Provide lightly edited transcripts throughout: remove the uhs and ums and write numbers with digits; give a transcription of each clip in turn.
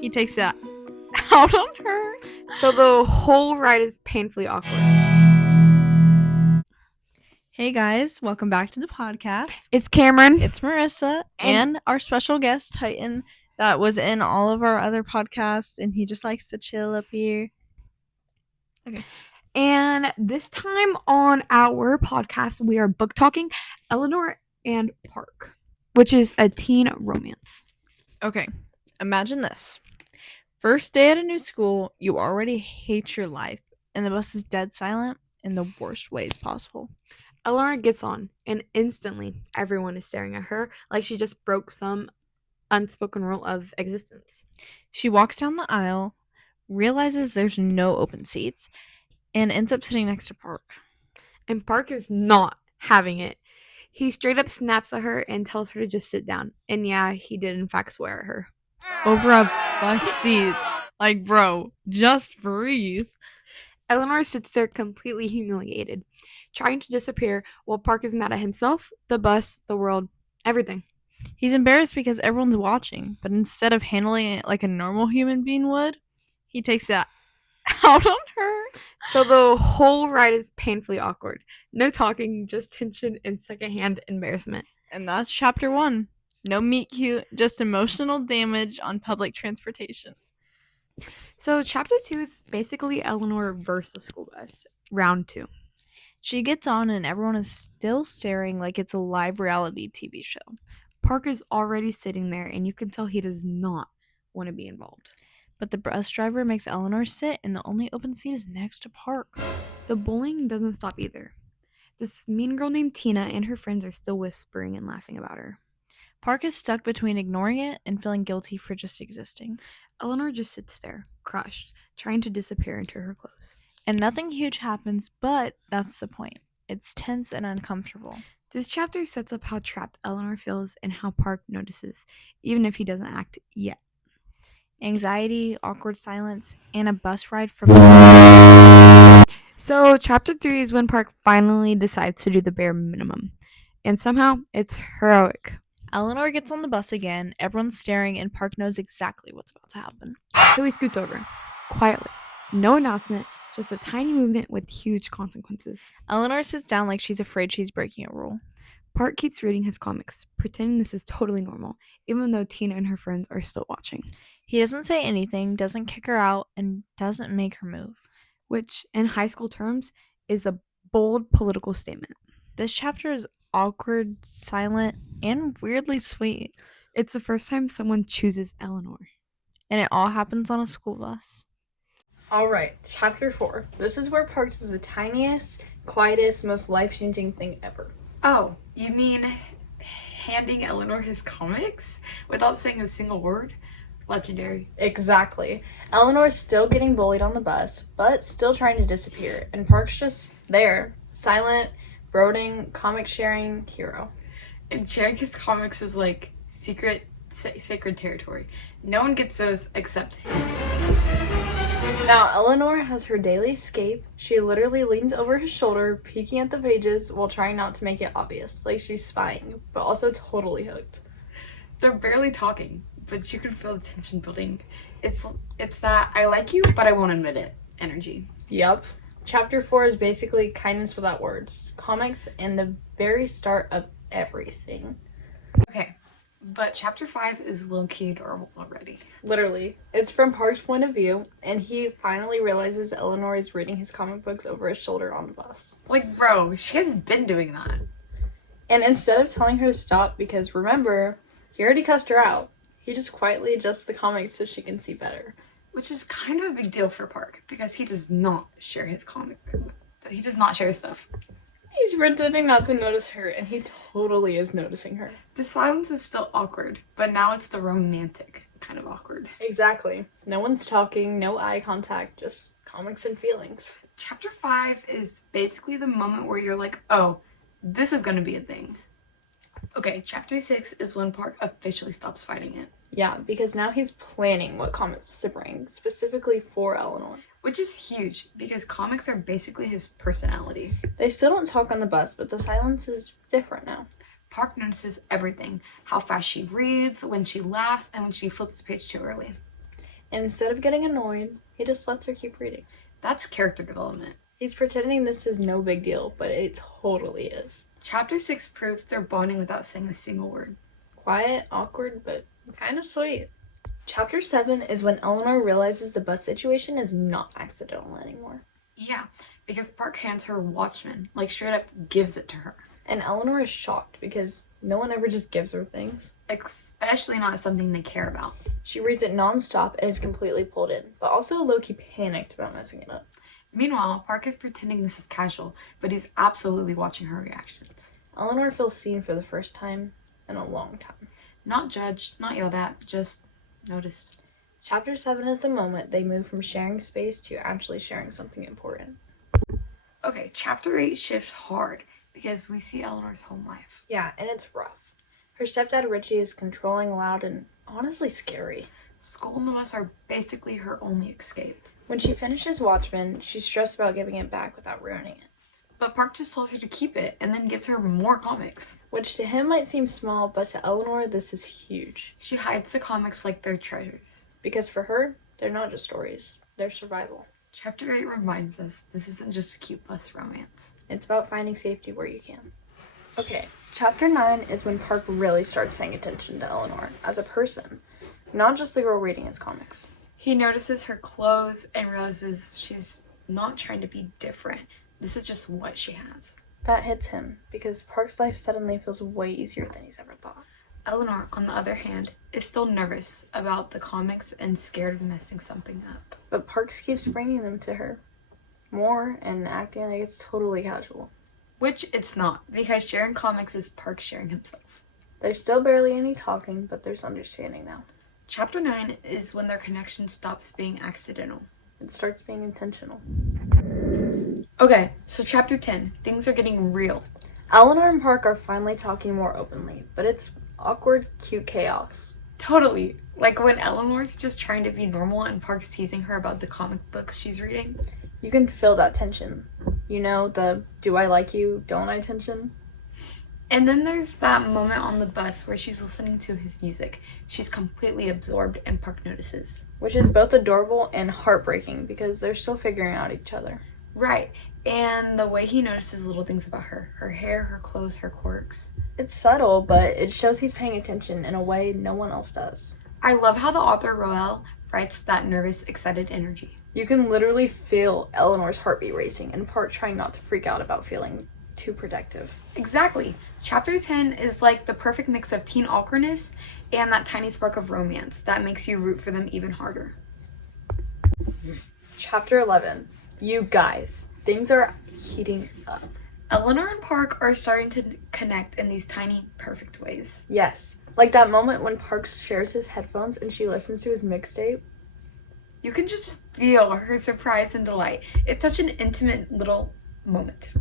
He takes that out on her. So the whole ride is painfully awkward. Hey guys, welcome back to the podcast. It's Cameron. It's Marissa and our special guest Titan that was in all of our other podcasts, and he just likes to chill up here. Okay. And this time on our podcast, we are book talking Eleanor and Park, which is a teen romance. Okay, imagine this. First day at a new school, you already hate your life, and the bus is dead silent in the worst ways possible. Eleanor gets on, and instantly everyone is staring at her like she just broke some unspoken rule of existence. She walks down the aisle, realizes there's no open seats, and ends up sitting next to Park. And Park is not having it. He straight up snaps at her and tells her to just sit down. And yeah, he did in fact swear at her. Over a bus seat. Like, bro, just breathe. Eleanor sits there completely humiliated, trying to disappear while Park is mad at himself, the bus, the world, everything. He's embarrassed because everyone's watching, but instead of handling it like a normal human being would, he takes that out on her. So the whole ride is painfully awkward. No talking, just tension and secondhand embarrassment. And that's chapter 1. No meet cute, just emotional damage on public transportation. So chapter 2 is basically Eleanor versus the school bus, round 2. She gets on and everyone is still staring like it's a live reality TV show. Park is already sitting there and you can tell he does not want to be involved. But the bus driver makes Eleanor sit and the only open seat is next to Park. The bullying doesn't stop either. This mean girl named Tina and her friends are still whispering and laughing about her. Park is stuck between ignoring it and feeling guilty for just existing. Eleanor just sits there, crushed, trying to disappear into her clothes. And nothing huge happens, but that's the point. It's tense and uncomfortable. This chapter sets up how trapped Eleanor feels and how Park notices, even if he doesn't act yet. Anxiety, awkward silence, and a bus ride from... So chapter 3 is when Park finally decides to do the bare minimum. And somehow, it's heroic. Eleanor gets on the bus again, everyone's staring, and Park knows exactly what's about to happen. So he scoots over, quietly. No announcement, just a tiny movement with huge consequences. Eleanor sits down like she's afraid she's breaking a rule. Park keeps reading his comics, pretending this is totally normal, even though Tina and her friends are still watching. He doesn't say anything, doesn't kick her out, and doesn't make her move. Which, in high school terms, is a bold political statement. This chapter is awkward, silent, and weirdly sweet. It's the first time someone chooses Eleanor. And it all happens on a school bus. Alright, chapter 4. This is where Park does the tiniest, quietest, most life-changing thing ever. Oh, you mean handing Eleanor his comics without saying a single word? Legendary. Exactly. Eleanor's still getting bullied on the bus, but still trying to disappear, and Park's just there, silent, brooding, comic sharing hero. And sharing his comics is like sacred territory. No one gets those except him. Now, Eleanor has her daily escape. She literally leans over his shoulder, peeking at the pages while trying not to make it obvious, like she's spying, but also totally hooked. They're barely talking, but you can feel the tension building. It's that I like you, but I won't admit it energy. Yup. Chapter 4 is basically kindness without words. Comics and the very start of everything. Okay, but chapter 5 is low-key adorable already. Literally. It's from Park's point of view, and he finally realizes Eleanor is reading his comic books over his shoulder on the bus. Like, bro, she has been doing that. And instead of telling her to stop, because remember, he already cussed her out, he just quietly adjusts the comics so she can see better. Which is kind of a big deal for Park, because he does not share his comic. He does not share his stuff. He's pretending not to notice her, and he totally is noticing her. The silence is still awkward, but now it's the romantic kind of awkward. Exactly. No one's talking, no eye contact, just comics and feelings. Chapter 5 is basically the moment where you're like, oh, this is gonna be a thing. Okay, chapter 6 is when Park officially stops fighting it. Yeah, because now he's planning what comics to bring, specifically for Eleanor. Which is huge, because comics are basically his personality. They still don't talk on the bus, but the silence is different now. Park notices everything. How fast she reads, when she laughs, and when she flips the page too early. And instead of getting annoyed, he just lets her keep reading. That's character development. He's pretending this is no big deal, but it totally is. Chapter 6 proves they're bonding without saying a single word. Quiet, awkward, but kind of sweet. Chapter 7 is when Eleanor realizes the bus situation is not accidental anymore. Yeah, because Park hands her a Watchman, like straight up gives it to her. And Eleanor is shocked because no one ever just gives her things. Especially not something they care about. She reads it non-stop and is completely pulled in, but also low-key panicked about messing it up. Meanwhile, Park is pretending this is casual, but he's absolutely watching her reactions. Eleanor feels seen for the first time in a long time. Not judged, not yelled at, just noticed. Chapter 7 is the moment they move from sharing space to actually sharing something important. Okay, Chapter 8 shifts hard because we see Eleanor's home life. Yeah, and it's rough. Her stepdad Richie is controlling, loud, and honestly scary. School and the bus are basically her only escape. When she finishes Watchmen, she's stressed about giving it back without ruining it. But Park just tells her to keep it and then gives her more comics. Which to him might seem small, but to Eleanor, this is huge. She hides the comics like they're treasures. Because for her, they're not just stories, they're survival. Chapter 8 reminds us this isn't just a cute bus romance. It's about finding safety where you can. Okay, Chapter 9 is when Park really starts paying attention to Eleanor as a person, not just the girl reading his comics. He notices her clothes and realizes she's not trying to be different. This is just what she has. That hits him, because Park's life suddenly feels way easier than he's ever thought. Eleanor, on the other hand, is still nervous about the comics and scared of messing something up. But Park keeps bringing them to her more and acting like it's totally casual. Which it's not, because sharing comics is Park sharing himself. There's still barely any talking, but there's understanding now. Chapter 9 is when their connection stops being accidental. It starts being intentional. Okay, so Chapter 10, things are getting real. Eleanor and Park are finally talking more openly, but it's awkward, cute chaos. Totally. Like when Eleanor's just trying to be normal and Park's teasing her about the comic books she's reading. You can feel that tension. You know, the do I like you, don't I tension? And then there's that moment on the bus where she's listening to his music. She's completely absorbed and Park notices. Which is both adorable and heartbreaking because they're still figuring out each other. Right. And the way he notices little things about her. Her hair, her clothes, her quirks. It's subtle, but it shows he's paying attention in a way no one else does. I love how the author Roel writes that nervous, excited energy. You can literally feel Eleanor's heartbeat racing and Park trying not to freak out about feeling too protective. Exactly. Chapter 10 is like the perfect mix of teen awkwardness and that tiny spark of romance that makes you root for them even harder. Chapter 11. You guys, things are heating up. Eleanor and Park are starting to connect in these tiny, perfect ways. Yes, like that moment when Park shares his headphones and she listens to his mixtape. You can just feel her surprise and delight. It's such an intimate little moment.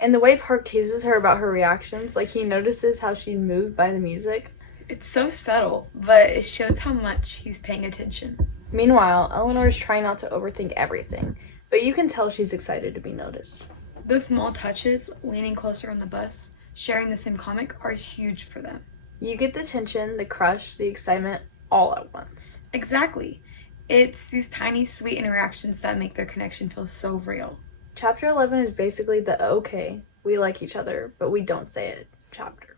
And the way Park teases her about her reactions, like he notices how she's moved by the music. It's so subtle, but it shows how much he's paying attention. Meanwhile, Eleanor is trying not to overthink everything, but you can tell she's excited to be noticed. Those small touches, leaning closer on the bus, sharing the same comic, are huge for them. You get the tension, the crush, the excitement, all at once. Exactly. It's these tiny, sweet interactions that make their connection feel so real. Chapter 11 is basically the okay, we like each other, but we don't say it chapter.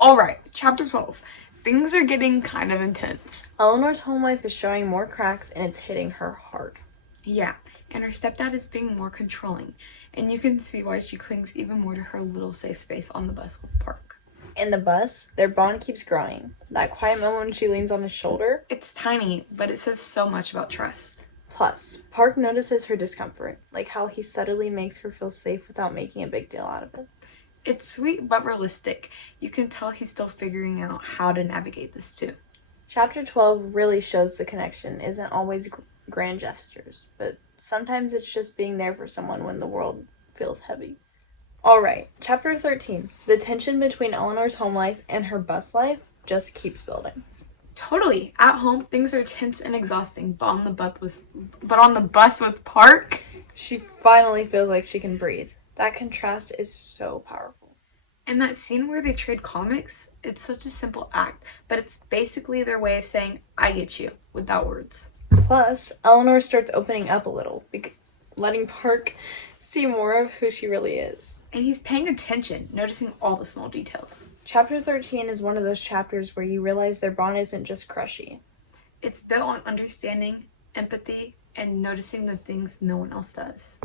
Alright, Chapter 12. Things are getting kind of intense. Eleanor's home life is showing more cracks and it's hitting her hard. Yeah, and her stepdad is being more controlling, and you can see why she clings even more to her little safe space on the bus with Park. In the bus, their bond keeps growing. That quiet moment when she leans on his shoulder. It's tiny, but it says so much about trust. Plus, Park notices her discomfort, like how he subtly makes her feel safe without making a big deal out of it. It's sweet but realistic. You can tell he's still figuring out how to navigate this too. Chapter 12 really shows the connection isn't always grand gestures, but sometimes it's just being there for someone when the world feels heavy. Alright, Chapter 13. The tension between Eleanor's home life and her bus life just keeps building. Totally. At home, things are tense and exhausting, but on the bus with Park, She finally feels like she can breathe. That contrast is so powerful. and that scene where they trade comics, it's such a simple act, but it's basically their way of saying, I get you, without words. Plus, Eleanor starts opening up a little, letting Park see more of who she really is. And he's paying attention, noticing all the small details. Chapter 13 is one of those chapters where you realize their bond isn't just crushy. It's built on understanding, empathy, and noticing the things no one else does.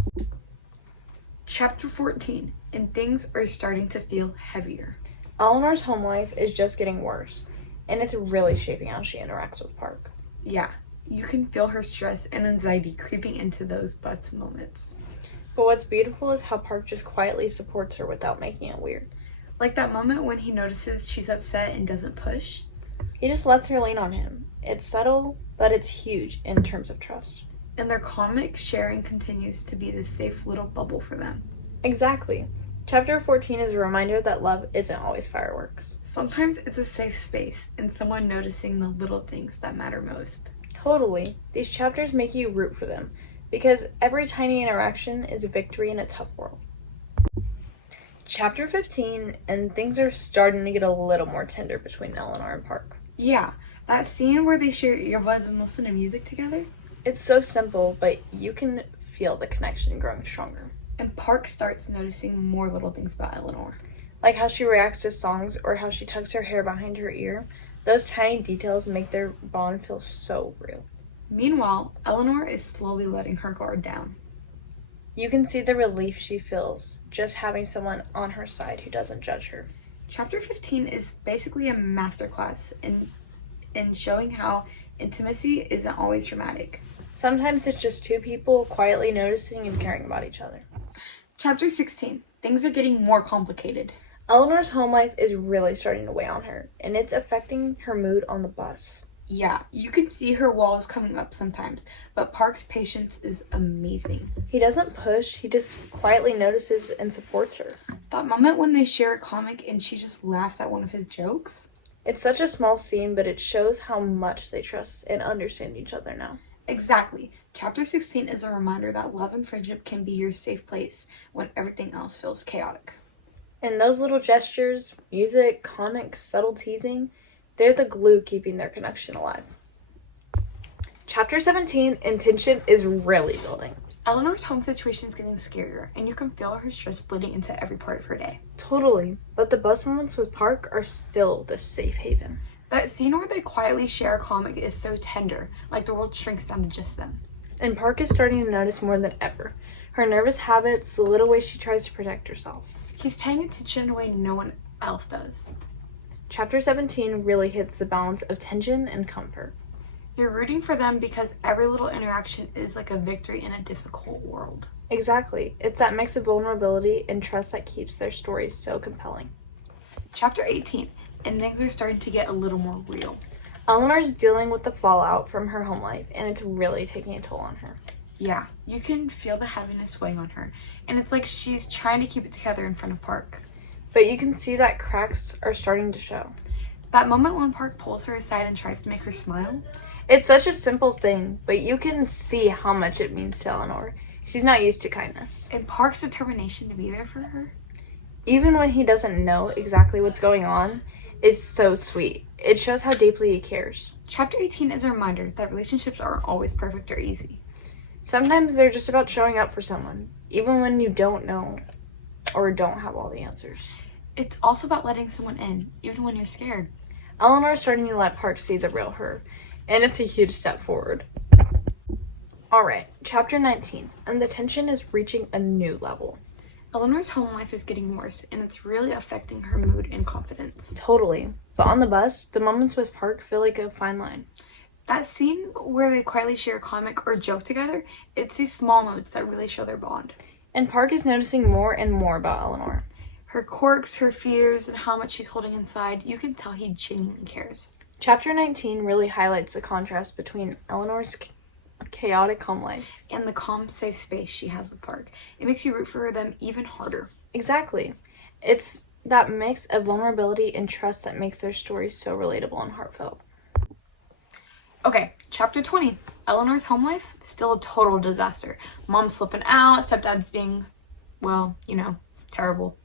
Chapter 14, and things are starting to feel heavier. Eleanor's home life is just getting worse, and it's really shaping how she interacts with Park. Yeah, you can feel her stress and anxiety creeping into those bus moments. But what's beautiful is how Park just quietly supports her without making it weird. Like that moment when he notices she's upset and doesn't push. He just lets her lean on him. It's subtle, but it's huge in terms of trust. And their comic sharing continues to be this safe little bubble for them. Exactly. Chapter 14 is a reminder that love isn't always fireworks. Sometimes it's a safe space and someone noticing the little things that matter most. Totally. These chapters make you root for them, because every tiny interaction is a victory in a tough world. Chapter 15, and things are starting to get a little more tender between Eleanor and Park. Yeah, that scene where they share earbuds and listen to music together. It's so simple, but you can feel the connection growing stronger. And Park starts noticing more little things about Eleanor. Like how she reacts to songs or how she tucks her hair behind her ear. Those tiny details make their bond feel so real. Meanwhile, Eleanor is slowly letting her guard down. You can see the relief she feels just having someone on her side who doesn't judge her. Chapter 15 is basically a masterclass in showing how intimacy isn't always dramatic. Sometimes it's just two people quietly noticing and caring about each other. Chapter 16. Things are getting more complicated. Eleanor's home life is really starting to weigh on her, and it's affecting her mood on the bus. Yeah, you can see her walls coming up sometimes, but Park's patience is amazing. He doesn't push, he just quietly notices and supports her. That moment when they share a comic and she just laughs at one of his jokes. It's such a small scene, but it shows how much they trust and understand each other now. Exactly. Chapter 16 is a reminder that love and friendship can be your safe place when everything else feels chaotic. And those little gestures, music, comics, subtle teasing, they're the glue keeping their connection alive. Chapter 17, and tension is really building. Eleanor's home situation is getting scarier, and you can feel her stress bleeding into every part of her day. Totally, but the bus moments with Park are still the safe haven. That scene where they quietly share a comic is so tender, like the world shrinks down to just them. And Park is starting to notice more than ever. Her nervous habits, the little ways she tries to protect herself. He's paying attention in a way no one else does. Chapter 17 really hits the balance of tension and comfort. You're rooting for them because every little interaction is like a victory in a difficult world. Exactly. It's that mix of vulnerability and trust that keeps their stories so compelling. Chapter 18, and things are starting to get a little more real. Eleanor's dealing with the fallout from her home life, and it's really taking a toll on her. Yeah, you can feel the heaviness weighing on her, and it's like she's trying to keep it together in front of Park. But you can see that cracks are starting to show. That moment when Park pulls her aside and tries to make her smile. It's such a simple thing, but you can see how much it means to Eleanor. She's not used to kindness. And Park's determination to be there for her. Even when he doesn't know exactly what's going on, is so sweet. It shows how deeply he cares. Chapter 18 is a reminder that relationships aren't always perfect or easy. Sometimes they're just about showing up for someone, even when you don't know or don't have all the answers. It's also about letting someone in, even when you're scared. Eleanor's starting to let Park see the real her, and it's a huge step forward. Alright, chapter 19, and the tension is reaching a new level. Eleanor's home life is getting worse, and it's really affecting her mood and confidence. Totally. But on the bus, the moments with Park feel like a fine line. That scene where they quietly share a comic or joke together, it's these small moments that really show their bond. And Park is noticing more and more about Eleanor. Her quirks, her fears, and how much she's holding inside, you can tell he genuinely cares. Chapter 19 really highlights the contrast between Eleanor's chaotic home life And the calm, safe space she has with Park. It makes you root for them even harder. Exactly. It's that mix of vulnerability and trust that makes their story so relatable and heartfelt. Okay, chapter 20. Eleanor's home life, still a total disaster. Mom's slipping out, stepdad's being, well, terrible.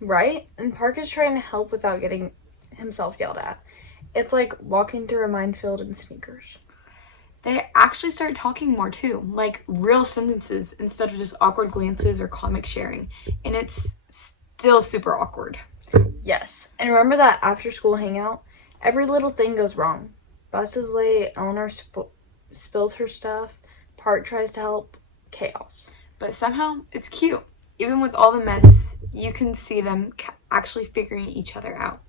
Right? And Park is trying to help without getting himself yelled at. It's like walking through a minefield in sneakers. They actually start talking more too, like real sentences instead of just awkward glances or comic sharing. And it's still super awkward. Yes. And remember that after school hangout? Every little thing goes wrong. Bus is late, Eleanor spills her stuff, Park tries to help, chaos. But somehow it's cute. Even with all the mess, you can see them actually figuring each other out.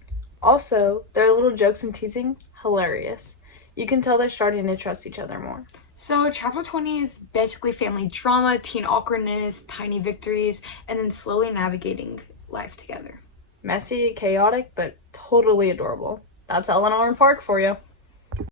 Also, their little jokes and teasing, hilarious. You can tell they're starting to trust each other more. So chapter 20 is basically family drama, teen awkwardness, tiny victories, and then slowly navigating life together. Messy, chaotic, but totally adorable. That's Eleanor and Park for you.